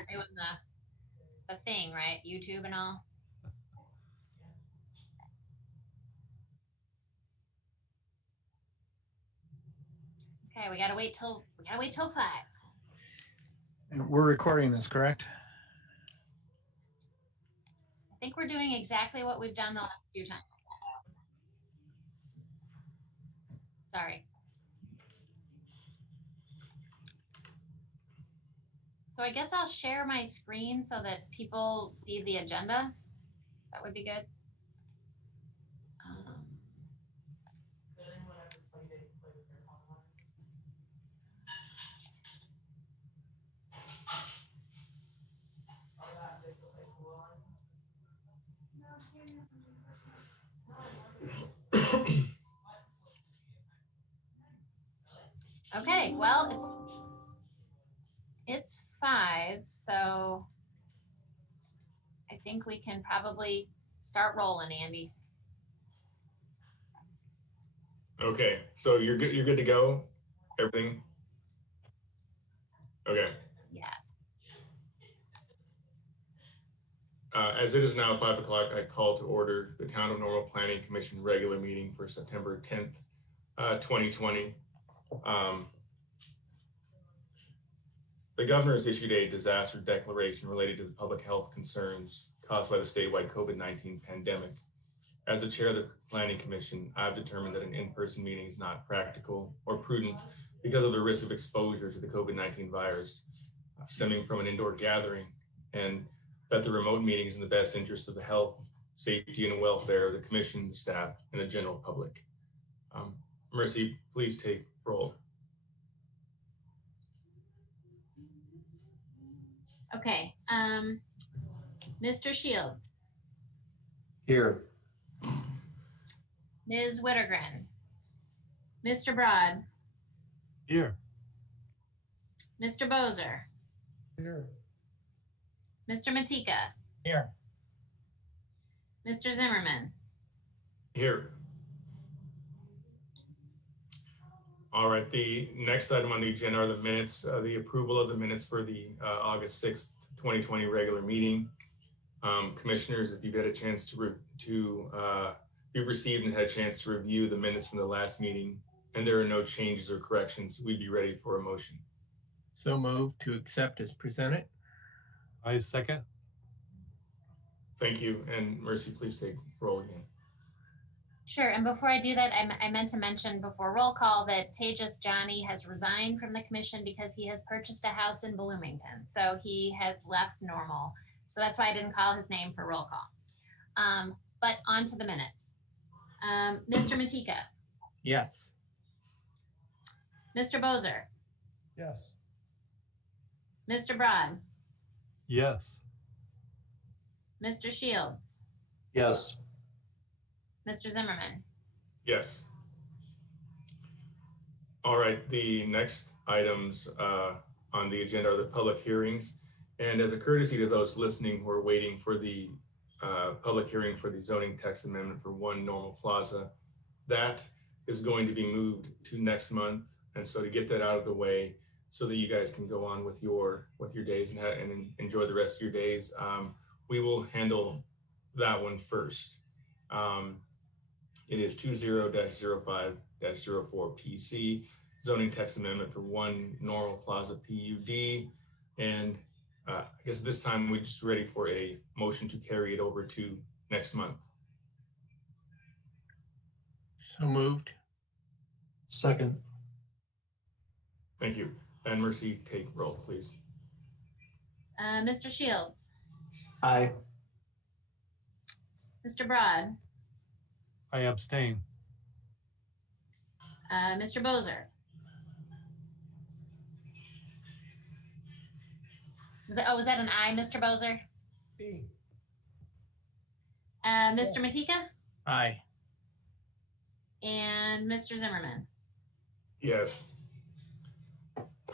start doing the thing, right? YouTube and all. Okay, we gotta wait till 5. And we're recording this, correct? I think we're doing exactly what we've done the last few times. Sorry. So I guess I'll share my screen so that people see the agenda. That would be good. Okay, well, it's 5, so I think we can probably start rolling, Andy. Okay, so you're good. You're good to go. Everything. Okay. Yes. As it is now 5 o'clock, I call to order the Town of Normal Planning Commission regular meeting for September 10th, 2020. The governor has issued a disaster declaration related to the public health concerns caused by the statewide COVID-19 pandemic. As the chair of the Planning Commission, I've determined that an in-person meeting is not practical or prudent because of the risk of exposure to the COVID-19 virus stemming from an indoor gathering, and that the remote meeting is in the best interest of the health, safety, and welfare of the commission, the staff, and the general public. Mercy, please take roll. Okay. Mr. Shields. Here. Ms. Wittergren. Mr. Broad. Here. Mr. Bozer. Here. Mr. Matika. Here. Mr. Zimmerman. Here. All right, the next item on the agenda are the minutes, the approval of the minutes for the August 6th, 2020 regular meeting. Commissioners, if you've had a chance you've received and had a chance to review the minutes from the last meeting, and there are no changes or corrections, we'd be ready for a motion. So moved to accept as presented. I second. Thank you, and Mercy, please take roll again. Sure, and before I do that, I meant to mention before roll call that Tejas Johnny has resigned from the commission because he has purchased a house in Bloomington. So he has left Normal. So that's why I didn't call his name for roll call. But on to the minutes. Mr. Matika. Yes. Mr. Bozer. Yes. Mr. Broad. Yes. Mr. Shields. Yes. Mr. Zimmerman. Yes. All right, the next items on the agenda are the public hearings. And as a courtesy to those listening who are waiting for the public hearing for the zoning text amendment for 1 Normal Plaza, that is going to be moved to next month. And so to get that out of the way so that you guys can go on with your days and enjoy the rest of your days, we will handle that one first. It is 20-05-04 PC, zoning text amendment for 1 Normal Plaza PUD. And I guess this time we're just ready for a motion to carry it over to next month. So moved. Second. Thank you. And Mercy, take roll, please. Mr. Shields. Aye. Mr. Broad. I abstain. Mr. Bozer. Was that an aye, Mr. Bozer? Mr. Matika? Aye. And Mr. Zimmerman? Yes.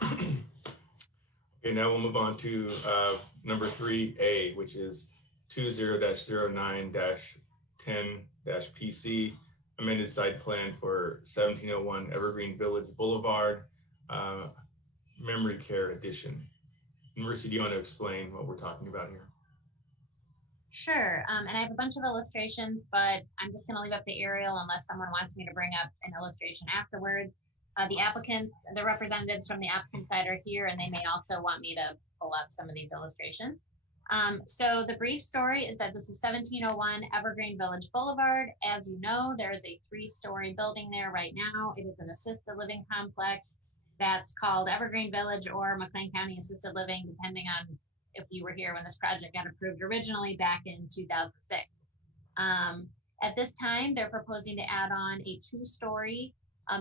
Okay, now we'll move on to number 3A, which is 20-09-10-PC, amended site plan for 1701 Evergreen Village Boulevard, Memory Care Edition. Mercy, do you want to explain what we're talking about here? Sure. And I have a bunch of illustrations, but I'm just going to leave up the aerial unless someone wants me to bring up an illustration afterwards. The applicants, the representatives from the applicant side are here, and they may also want me to pull up some of these illustrations. So the brief story is that this is 1701 Evergreen Village Boulevard. As you know, there is a 3-story building there right now. It is an assisted living complex that's called Evergreen Village or McLean County Assisted Living, depending on if you were here when this project got approved originally back in 2006. At this time, they're proposing to add on a 2-story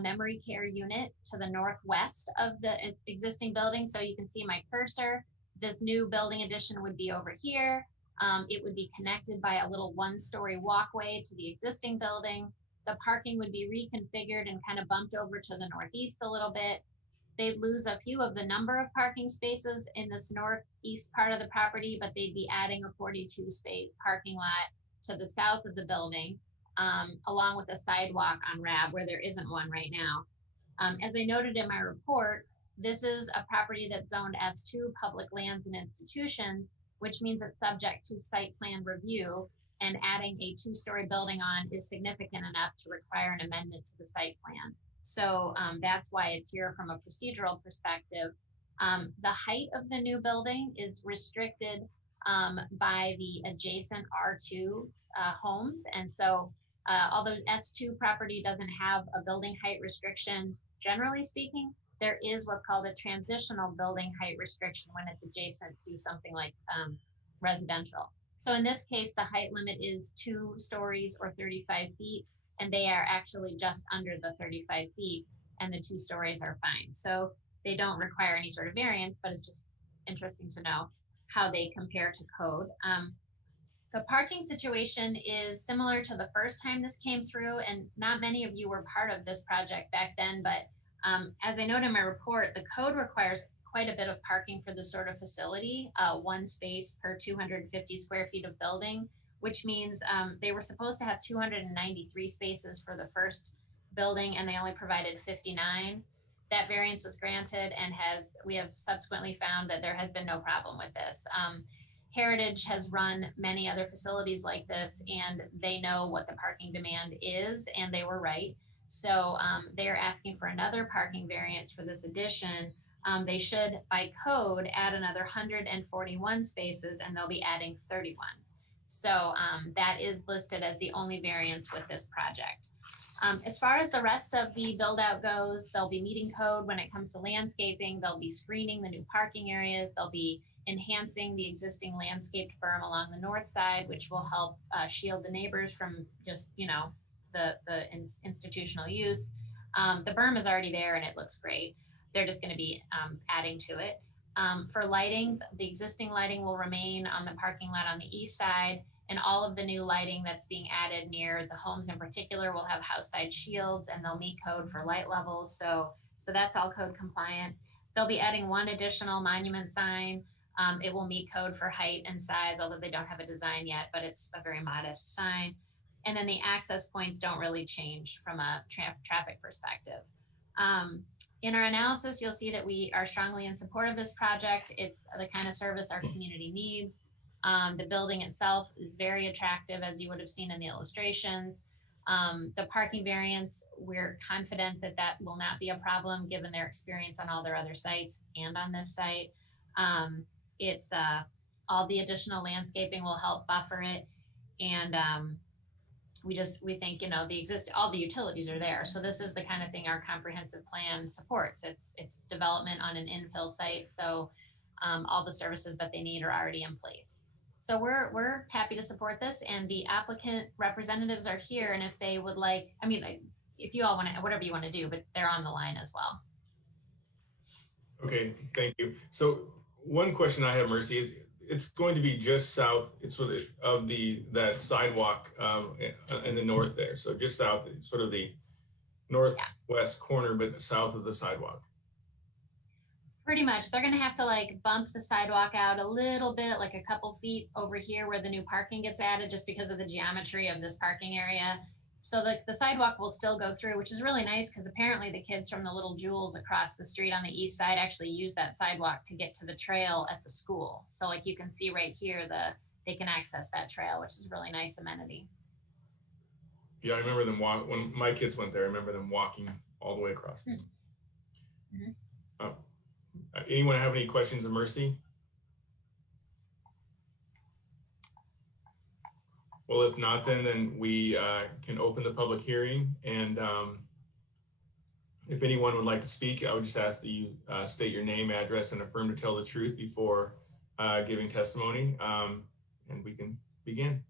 memory care unit to the northwest of the existing building. So you can see my cursor. This new building addition would be over here. It would be connected by a little 1-story walkway to the existing building. The parking would be reconfigured and kind of bumped over to the northeast a little bit. They'd lose a few of the number of parking spaces in this northeast part of the property, but they'd be adding a 42-space parking lot to the south of the building, along with a sidewalk on RAB where there isn't one right now. As I noted in my report, this is a property that's zoned as 2 public lands and institutions, which means it's subject to site plan review, and adding a 2-story building on is significant enough to require an amendment to the site plan. So that's why it's here from a procedural perspective. The height of the new building is restricted by the adjacent R2 homes. And so although S2 property doesn't have a building height restriction, generally speaking, there is what's called a transitional building height restriction when it's adjacent to something like residential. So in this case, the height limit is 2 stories or 35 feet. And they are actually just under the 35 feet, and the 2 stories are fine. So they don't require any sort of variance, but it's just interesting to know how they compare to code. The parking situation is similar to the first time this came through, and not many of you were part of this project back then, but as I note in my report, the code requires quite a bit of parking for this sort of facility, 1 space per 250 square feet of building, which means they were supposed to have 293 spaces for the first building, and they only provided 59. That variance was granted, and we have subsequently found that there has been no problem with this. Heritage has run many other facilities like this, and they know what the parking demand is, and they were right. So they're asking for another parking variance for this addition. They should, by code, add another 141 spaces, and they'll be adding 31. So that is listed as the only variance with this project. As far as the rest of the build out goes, they'll be meeting code when it comes to landscaping. They'll be screening the new parking areas. They'll be enhancing the existing landscaped berm along the north side, which will help shield the neighbors from just, the institutional use. The berm is already there and it looks great. They're just going to be adding to it. For lighting, the existing lighting will remain on the parking lot on the east side, and all of the new lighting that's being added near the homes in particular will have house side shields, and they'll meet code for light levels. So that's all code compliant. They'll be adding 1 additional monument sign. It will meet code for height and size, although they don't have a design yet, but it's a very modest sign. And then the access points don't really change from a traffic perspective. In our analysis, you'll see that we are strongly in support of this project. It's the kind of service our community needs. The building itself is very attractive, as you would have seen in the illustrations. The parking variance, we're confident that that will not be a problem given their experience on all their other sites and on this site. It's all the additional landscaping will help buffer it. And we think, all the utilities are there. So this is the kind of thing our comprehensive plan supports. It's development on an infill site. So all the services that they need are already in place. So we're happy to support this, and the applicant representatives are here. And if they would like, if you all want to, whatever you want to do, but they're on the line as well. Okay, thank you. So one question I have, Mercy, is it's going to be just south. It's sort of that sidewalk in the north there. So just south, sort of the northwest corner, but south of the sidewalk. Pretty much. They're going to have to bump the sidewalk out a little bit, like a couple feet over here where the new parking gets added, just because of the geometry of this parking area, So the sidewalk will still go through, which is really nice because apparently the kids from the little Jewels across the street on the east side actually use that sidewalk to get to the trail at the school. So like you can see right here, they can access that trail, which is a really nice amenity. Yeah, I remember them when my kids went there. I remember them walking all the way across. Anyone have any questions of Mercy? Well, if not, then we can open the public hearing. And if anyone would like to speak, I would just ask that you state your name, address, and affirm to tell the truth before giving testimony. And we can begin.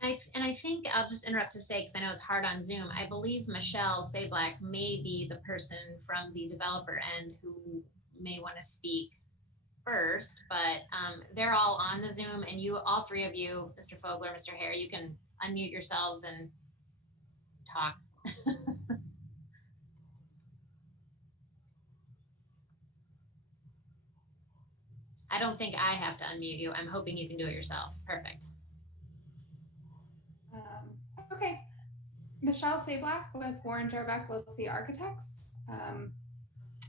I think I'll just interrupt to say, because I know it's hard on Zoom, I believe Michelle Sablack may be the person from the developer end who may want to speak first, but they're all on the Zoom, and you, all three of you, Mr. Fogler, Mr. Hare, you can unmute yourselves and talk. I don't think I have to unmute you. I'm hoping you can do it yourself. Perfect. Okay. Michelle Sablack with Warren Jarbeck Wiltsey Architects.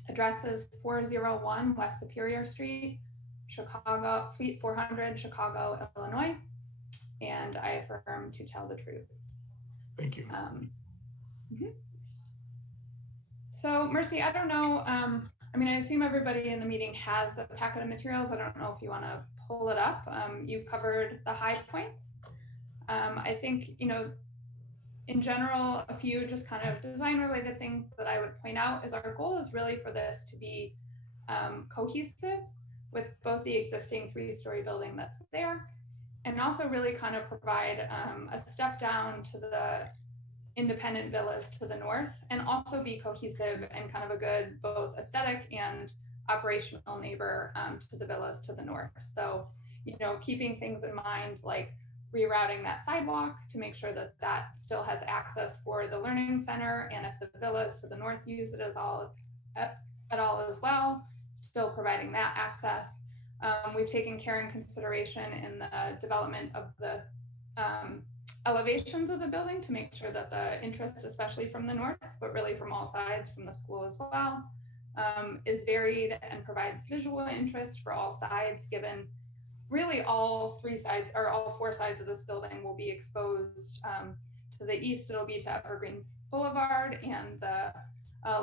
Address is 401 West Superior Street, Chicago, Suite 400, Chicago, Illinois. And I affirm to tell the truth. Thank you. So Mercy, I don't know, I mean, I assume everybody in the meeting has the packet of materials. I don't know if you want to pull it up. You covered the high points. I think, you know, in general, a few just kind of design related things that I would point out is our goal is really for this to be cohesive with both the existing 3-story building that's there, and also really kind of provide a step down to the independent villas to the north, and also be cohesive and kind of a good both aesthetic and operational neighbor to the villas to the north. So, you know, keeping things in mind like rerouting that sidewalk to make sure that that still has access for the learning center, and if the villas to the north use it as all at all as well, still providing that access. We've taken care and consideration in the development of the elevations of the building to make sure that the interest, especially from the north, but really from all sides from the school as well, is varied and provides visual interest for all sides, given really all 3 sides or all 4 sides of this building will be exposed. To the east, it'll be to Evergreen Boulevard and the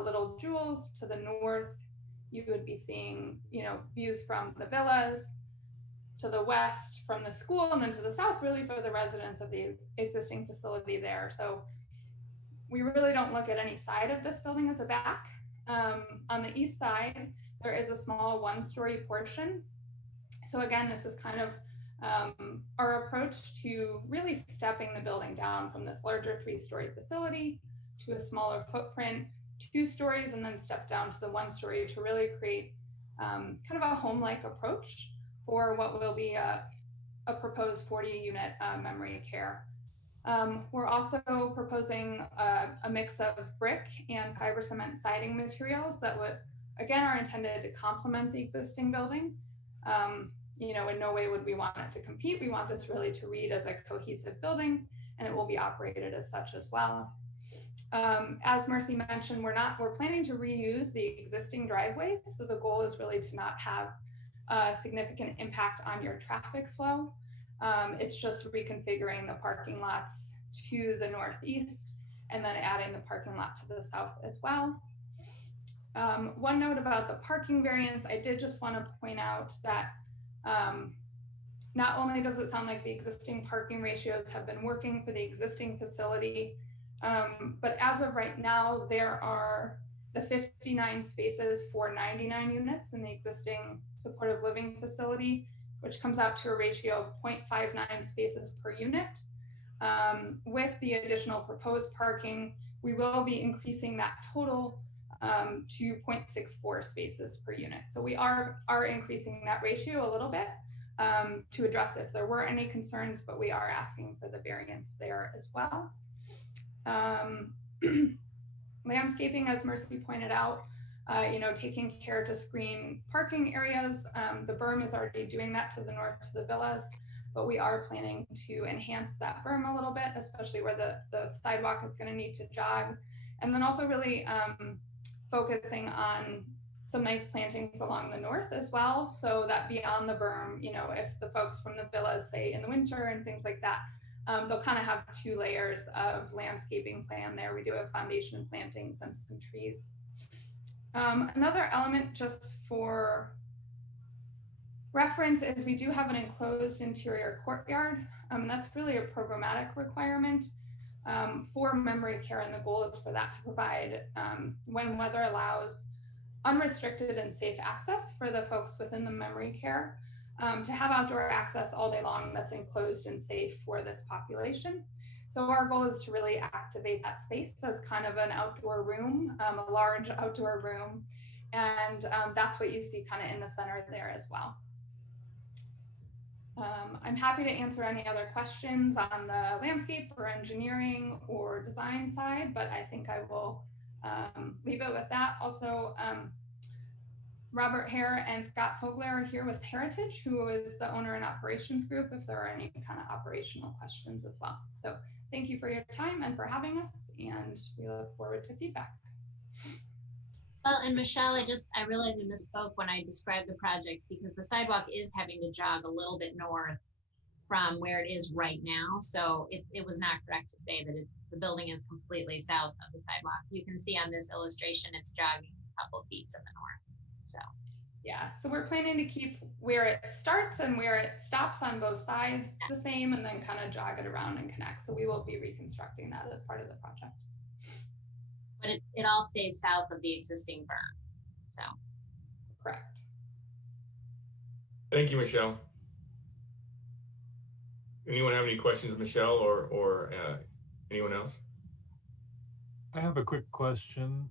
Little Jewels. To the north, you would be seeing, you know, views from the villas. To the west from the school, and then to the south really for the residents of the existing facility there. So we really don't look at any side of this building as a back. On the east side, there is a small 1-story portion. So again, this is kind of our approach to really stepping the building down from this larger 3-story facility to a smaller footprint, 2 stories, and then step down to the 1-story to really create kind of a home-like approach for what will be a proposed 40-unit memory care. We're also proposing a mix of brick and fiber cement siding materials that would, again, are intended to complement the existing building. You know, in no way would we want it to compete. We want this really to read as a cohesive building, and it will be operated as such as well. As Mercy mentioned, we're planning to reuse the existing driveways. So the goal is really to not have a significant impact on your traffic flow. It's just reconfiguring the parking lots to the northeast and then adding the parking lot to the south as well. One note about the parking variance, I did just want to point out that not only does it sound like the existing parking ratios have been working for the existing facility, but as of right now, there are the 59 spaces for 99 units in the existing supportive living facility, which comes out to a ratio of 0.59 spaces per unit. With the additional proposed parking, we will be increasing that total to 0.64 spaces per unit. So we are increasing that ratio a little bit to address if there were any concerns, but we are asking for the variance there as well. Landscaping, as Mercy pointed out, you know, taking care to screen parking areas. The berm is already doing that to the north to the villas, but we are planning to enhance that berm a little bit, especially where the sidewalk is going to need to jog. And then also really focusing on some nice plantings along the north as well, so that beyond the berm, you know, if the folks from the villas, say in the winter and things like that, they'll kind of have 2 layers of landscaping plan there. We do have foundation plantings and some trees. Another element just for reference is we do have an enclosed interior courtyard. That's really a programmatic requirement for memory care, and the goal is for that to provide, when weather allows, unrestricted and safe access for the folks within the memory care, to have outdoor access all day long that's enclosed and safe for this population. So our goal is to really activate that space as kind of an outdoor room, a large outdoor room. And that's what you see kind of in the center there as well. I'm happy to answer any other questions on the landscape or engineering or design side, but I think I will leave it with that. Also, Robert Hare and Scott Fogler are here with Heritage, who is the owner and operations group, if there are any kind of operational questions as well. So thank you for your time and for having us, and we look forward to feedback. Well, and Michelle, I realized I misspoke when I described the project, because the sidewalk is having to jog a little bit north from where it is right now. So it was not correct to say that the building is completely south of the sidewalk. You can see on this illustration, it's jogging a couple feet to the north. So yeah, so we're planning to keep where it starts and where it stops on both sides the same, and then kind of jog it around and connect. So we will be reconstructing that as part of the project. But it all stays south of the existing berm. So correct. Thank you, Michelle. Anyone have any questions of Michelle or anyone else? I have a quick question.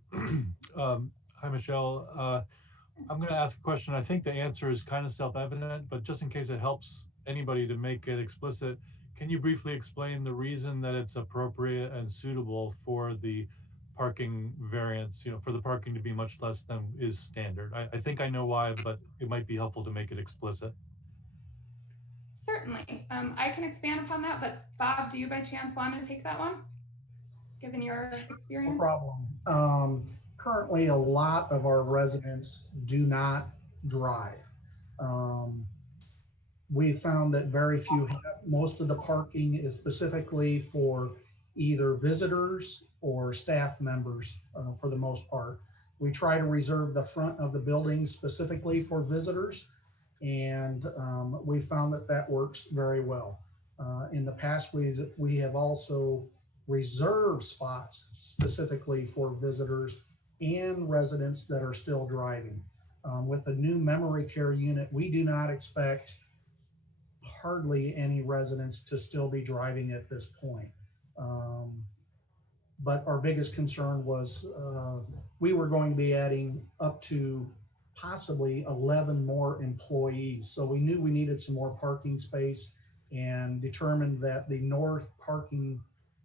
Hi, Michelle. I'm going to ask a question. I think the answer is kind of self-evident, but just in case it helps anybody to make it explicit, can you briefly explain the reason that it's appropriate and suitable for the parking variance, for the parking to be much less than is standard? I think I know why, but it might be helpful to make it explicit. Certainly. I can expand upon that, but Bob, do you by chance want to take that one, given your experience? No problem. Currently, a lot of our residents do not drive. We found that very few have. Most of the parking is specifically for either visitors or staff members for the most part. We try to reserve the front of the building specifically for visitors, and we found that works very well. In the past, we have also reserved spots specifically for visitors and residents that are still driving. With the new memory care unit, we do not expect hardly any residents to still be driving at this point. But our biggest concern was we were going to be adding up to possibly 11 more employees. So we knew we needed some more parking space and determined that the north parking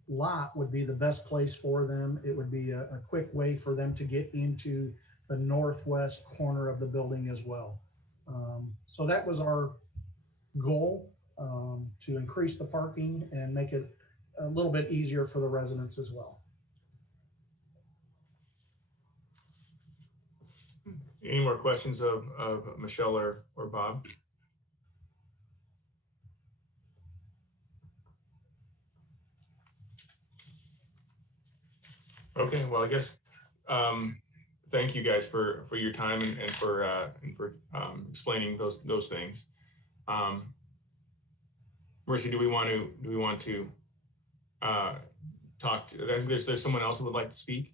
lot would be the best place for them. It would be a quick way for them to get into the northwest corner of the building as well. So that was our goal, to increase the parking and make it a little bit easier for the residents as well. Any more questions of Michelle or Bob? Okay, well, I guess thank you guys for your time and for explaining those things. Mercy, do we want to talk to? I think there's someone else who would like to speak.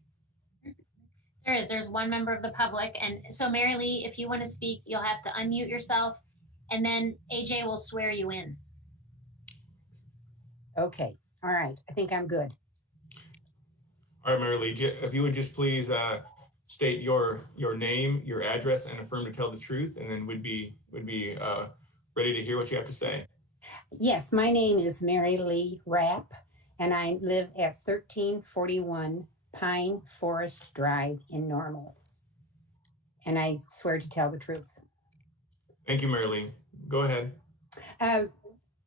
There's one member of the public, and so Mary Lee, if you want to speak, you'll have to unmute yourself, and then AJ will swear you in. Okay, all right, I think I'm good. All right, Mary Lee, if you would just please state your name, your address, and affirm to tell the truth, and then we'd be ready to hear what you have to say. Yes, my name is Mary Lee Rapp, and I live at 1341 Pine Forest Drive in Normal. And I swear to tell the truth. Thank you, Mary Lee. Go ahead.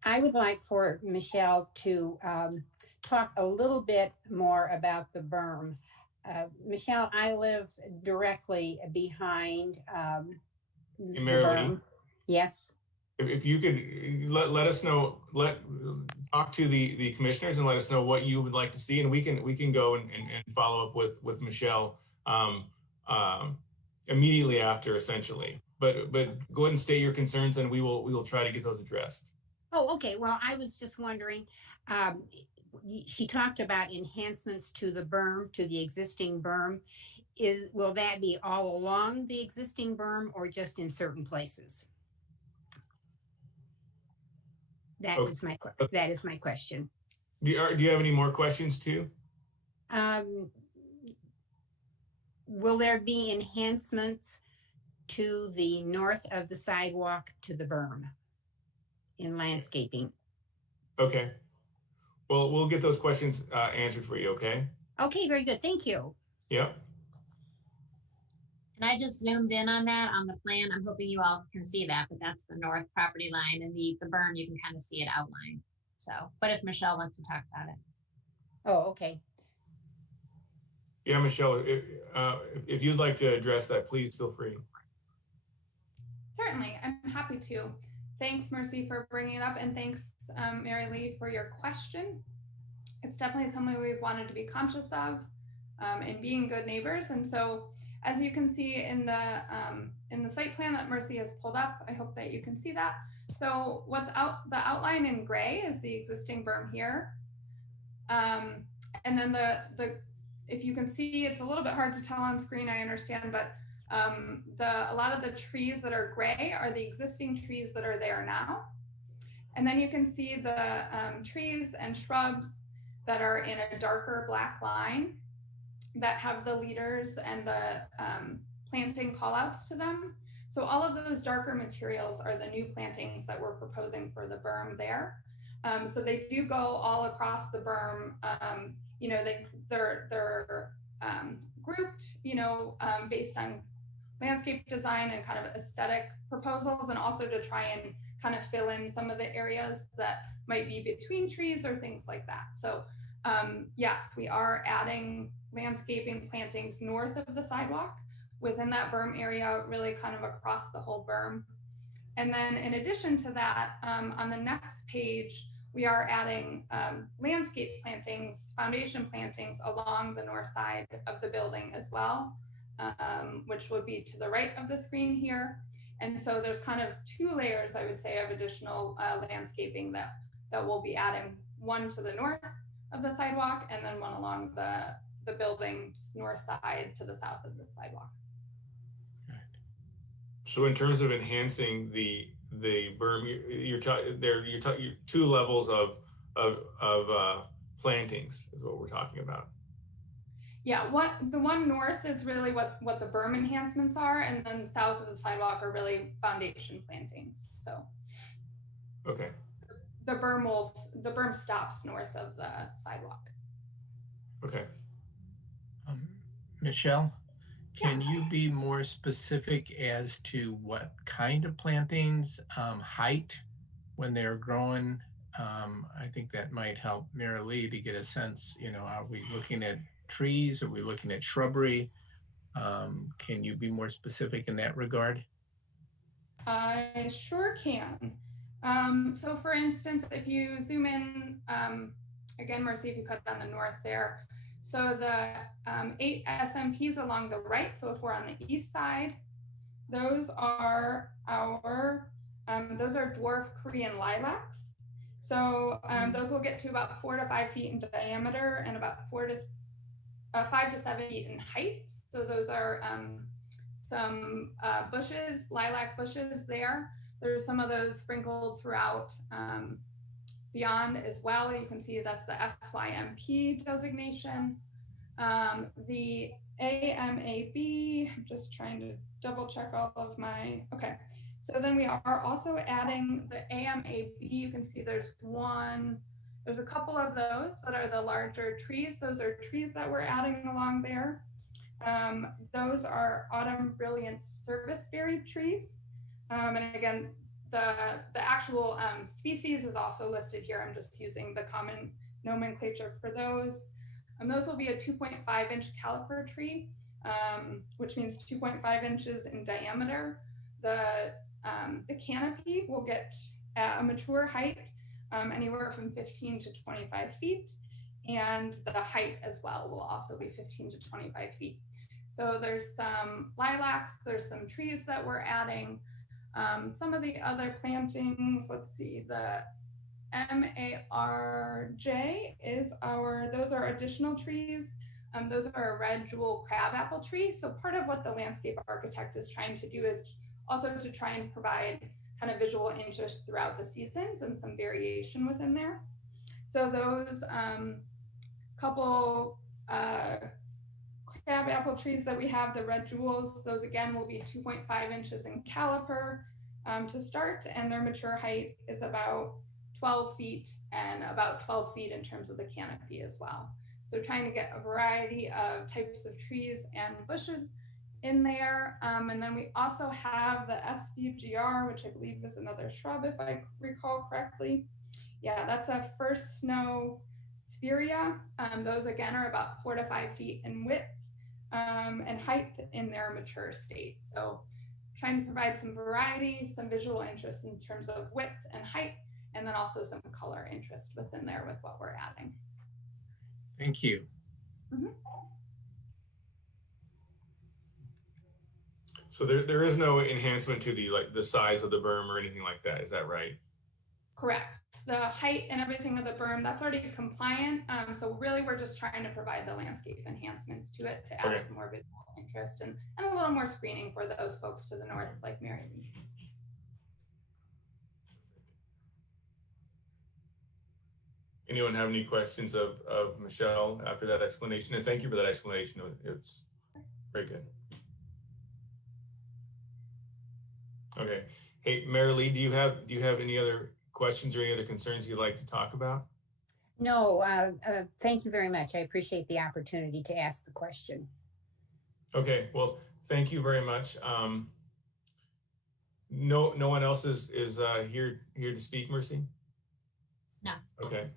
I would like for Michelle to talk a little bit more about the berm. Michelle, I live directly behind the Mary Lee, berm. Yes. if you could let us know, talk to the commissioners and let us know what you would like to see, and we can go and follow up with Michelle immediately after, essentially. But go ahead and state your concerns, and we will try to get those addressed. Oh, okay. Well, I was just wondering, um, she talked about enhancements to the berm, to the existing berm. Will that be all along the existing berm or just in certain places? That Okay. is my question. Do you have any more questions too? Will there be enhancements to the north of the sidewalk to the berm in landscaping? Okay. Well, we'll get those questions answered for you, okay? Okay, very good. Thank you. Yep. And I just zoomed in on that on the plan. I'm hoping you all can see that, but that's the north property line, and the berm, you can kind of see it outlined. So, but if Michelle wants to talk about it. Oh, okay. Yeah, Michelle, if you'd like to address that, please feel free. Certainly, I'm happy to. Thanks, Mercy, for bringing it up, and thanks, Mary Lee, for your question. It's definitely something we've wanted to be conscious of in being good neighbors. And so, as you can see in the site plan that Mercy has pulled up, I hope that you can see that. So what's the outline in gray is the existing berm here. And then if you can see, it's a little bit hard to tell on screen, I understand, but a lot of the trees that are gray are the existing trees that are there now. And then you can see the trees and shrubs that are in a darker black line that have the leaders and the planting callouts to them. So all of those darker materials are the new plantings that we're proposing for the berm there. So they do go all across the berm. You know, they're grouped, you know, based on landscape design and kind of aesthetic proposals, and also to try and kind of fill in some of the areas that might be between trees or things like that. So yes, we are adding landscaping plantings north of the sidewalk within that berm area, really kind of across the whole berm. And then in addition to that, on the next page, we are adding landscape plantings, foundation plantings along the north side of the building as well, which would be to the right of the screen here. And so there's kind of two layers, I would say, of additional landscaping that we'll be adding, one to the north of the sidewalk and then one along the building's north side to the south of the sidewalk. So in terms of enhancing the berm, you're talking two levels of plantings is what we're talking about. Yeah, the one north is really what the berm enhancements are, and then south of the sidewalk are really foundation plantings. So okay, the berm stops north of the sidewalk. Okay. Michelle, can you be more specific as to what kind of plantings, height when they're growing? I think that might help Mary Lee to get a sense, you know, are we looking at trees? Are we looking at shrubbery? Can you be more specific in that regard? I sure can. So for instance, if you zoom in, again, Mercy, if you cut on the north there, so the 8 SMPs along the right, so if we're on the east side, those are dwarf Korean lilacs. So those will get to about 4 to 5 feet in diameter and about 5 to 7 feet in height. So those are some bushes, lilac bushes there. There's some of those sprinkled throughout beyond as well. You can see that's the SYMP designation. The AMAB, I'm just trying to double check all of my, okay. So then we are also adding the AMAB. You can see there's a couple of those that are the larger trees. Those are trees that we're adding along there. Those are autumn brilliant serviceberry trees. And again, the actual species is also listed here. I'm just using the common nomenclature for those. Those will be a 2.5-inch caliper tree, which means 2.5 inches in diameter. The canopy will get at a mature height anywhere from 15 to 25 feet. And the height as well will also be 15 to 25 feet. So there's some lilacs, there's some trees that we're adding. Some of the other plantings, let's see, the MARJ is those are additional trees. Those are a red jewel crabapple tree. So part of what the landscape architect is trying to do is also to try and provide kind of visual interest throughout the seasons and some variation within there. So those couple crabapple trees that we have, the red jewels, those again will be 2.5 inches in caliper to start, and their mature height is about 12 feet and about 12 feet in terms of the canopy as well. So trying to get a variety of types of trees and bushes in there. And then we also have the SBGR, which I believe is another shrub, if I recall correctly. Yeah, that's a first snow spirea. Those again are about 4 to 5 feet in width and height in their mature state. So trying to provide some variety, some visual interest in terms of width and height, and then also some color interest within there with what we're adding. Thank you. Mm-hmm. So there is no enhancement to the size of the berm or anything like that. Is that right? Correct. The height and everything of the berm, that's already compliant. So really we're just trying to provide the landscape enhancements to it to add some more visual interest and a little more screening for those folks to the north, like Mary Lee. Anyone have any questions of Michelle after that explanation? And thank you for that explanation. It's very good. Okay. Hey, Mary Lee, do you have any other questions or any other concerns you'd like to talk about? No, thank you very much. I appreciate the opportunity to ask the question. Okay, well, thank you very much. No one else is here to speak, Mercy? No. Okay.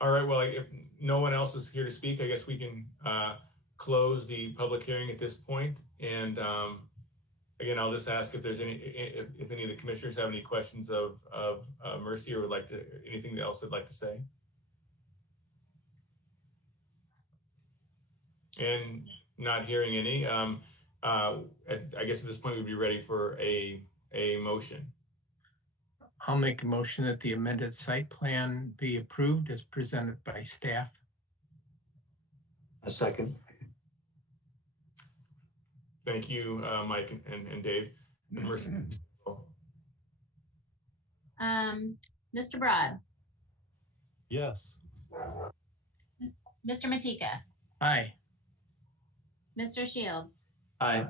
All right, well, if no one else is here to speak, I guess we can close the public hearing at this point. And again, I'll just ask if there's if any of the commissioners have any questions of Mercy or would like to, anything else they'd like to say. And not hearing any, I guess at this point we'd be ready for a motion. I'll make a motion that the amended site plan be approved as presented by staff. A second. Thank you, Mike and Dave. And Mercy. Mr. Broad. Yes. Mr. Matika. Aye. Mr. Shields. Aye.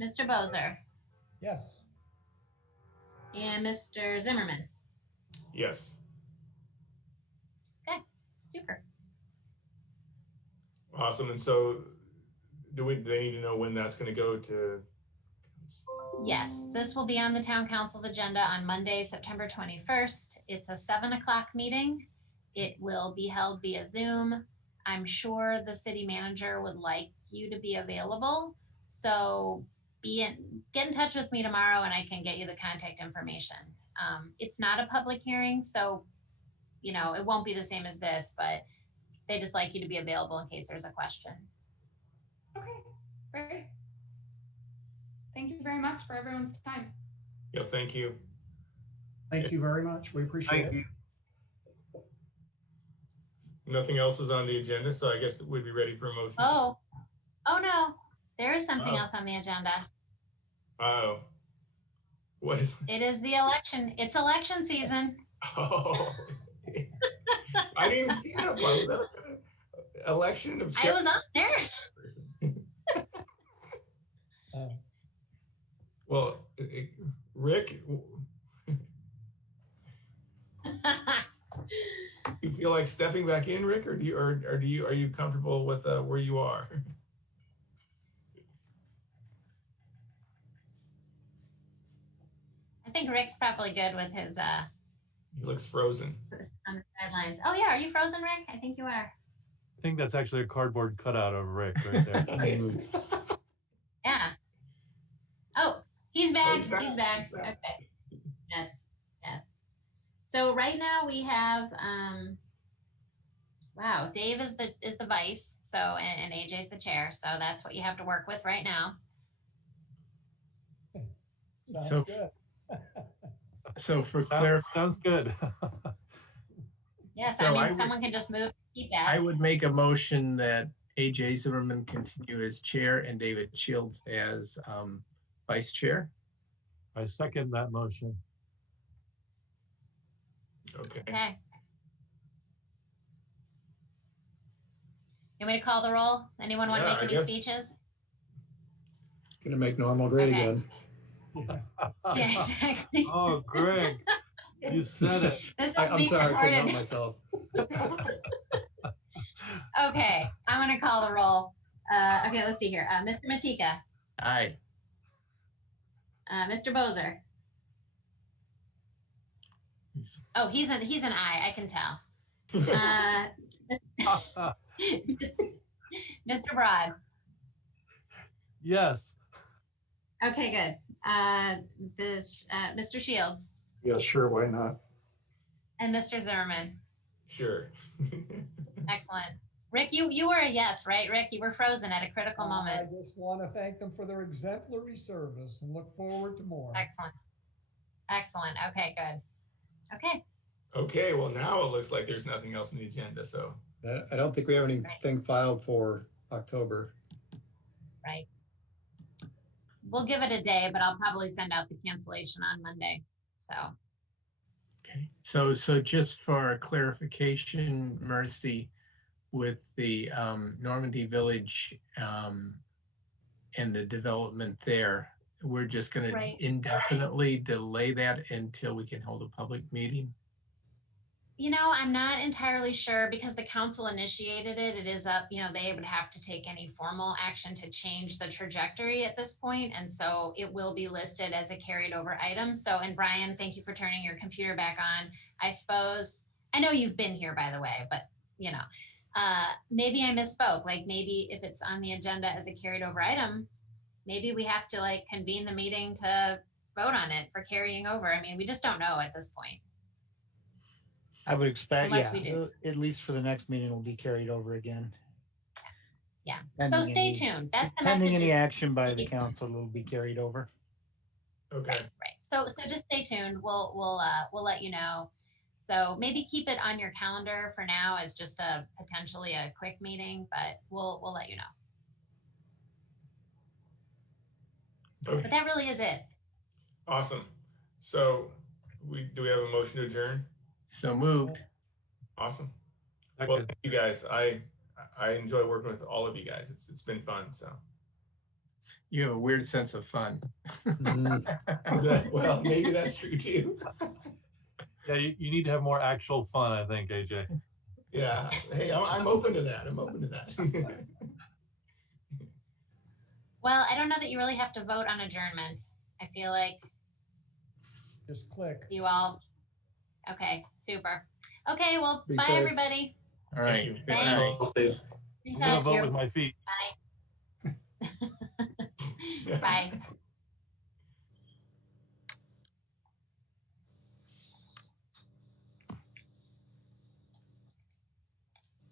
Mr. Bozer. Yes. And Mr. Zimmerman. Yes. Okay, super. Awesome. And so they need to know when that's going to go to? Yes, this will be on the town council's agenda on Monday, September 21st. It's a 7 o'clock meeting. It will be held via Zoom. I'm sure the city manager would like you to be available. So get in touch with me tomorrow and I can get you the contact information. It's not a public hearing, so it won't be the same as this, but they just like you to be available in case there's a question. Okay, great. Thank you very much for everyone's time. Yeah, thank you. Thank you very much. We appreciate it. Nothing else is on the agenda, so I guess we'd be ready for a motion. Oh no, there is something else on the agenda. Oh, what is it? It is the election. It's election season. Oh, I didn't even see that part. Was that an election of? I was on there. Well, Rick, you feel like stepping back in, Rick, or are you comfortable with where you are? Rick's probably good with his He looks frozen. on the sidelines. Oh yeah, are you frozen, Rick? I think you are. I think that's actually a cardboard cutout of Rick right there. Yeah. Oh, he's back. he's back. He's back. He's back. Okay. Yes. Yes. So right now we have wow, Dave is the vice, so and AJ's the chair, so that's what you have to work with right now. Sounds So- good. So for Sounds good. Yes, So I mean I would- someone can just move keep I that. would make a motion that AJ Zimmerman continue as chair and David Shields as vice chair. I second that motion. Okay. Okay. You want me to call the roll? Anyone want to Yeah, make I any guess. speeches? Gonna make normal great Okay. again. Yeah, exactly. Oh, Greg, you said it. This is I'm being sorry, I couldn't help recorded. myself. Okay, I'm gonna call the roll. Okay, let's see here. Mr. Matika, Aye. Mr. Bozer. Oh, he's an I. I can tell. Mr. Broad. Yes. Okay, good. Mr. Shields Yeah, sure, why not? and Mr. Zimmerman. Sure. Excellent. Rick, you were a yes, right? Rick, you were frozen at a critical I moment. just want to thank them for their exemplary service and look forward to more. Excellent. Excellent. Okay, good. Okay. Okay, well now it looks like there's nothing else in the agenda, so. I don't think we have anything filed for October. Right. We'll give it a day, but I'll probably send out the cancellation on Monday. So, Okay. So just for clarification, Mercy, with the Normandy Village and the development there, we're just going to Right. indefinitely delay that until we can hold a public meeting. I'm not entirely sure because the council initiated it. It is up, they would have to take any formal action to change the trajectory at this point. And so it will be listed as a carried over item. So, and Brian, thank you for turning your computer back on. I suppose, I know you've been here, by the way, but maybe I misspoke. Like maybe if it's on the agenda as a carried over item, maybe we have to convene the meeting to vote on it for carrying over. I mean, we just don't know at this point. I would expect, Unless we do. at least for the next meeting, will be carried over again. Yeah. Pending So stay any- tuned. That's the Pending message any is action by stay the tuned. council, it'll be carried over. Okay. Right. So just stay tuned. We'll let you know. So maybe keep it on your calendar for now as just potentially a quick meeting, but we'll let you know. Okay. But that really is it. Awesome. So do we have a motion to adjourn? So moved. Awesome. Well, Second. thank you guys. I enjoy working with all of you guys. It's been fun. So You have a weird sense of fun. well, maybe that's true too. Yeah, you need to have more actual fun, I think, AJ. Yeah. Hey, I'm open to that. I'm open to that. Well, I don't know that you really have to vote on adjournment. I feel like Just click. you all. Okay, super. Okay, well, Be bye safe. everybody. All right. you. Good Thanks. night. Okay. In I'm gonna touch. vote with my feet. Bye. Bye.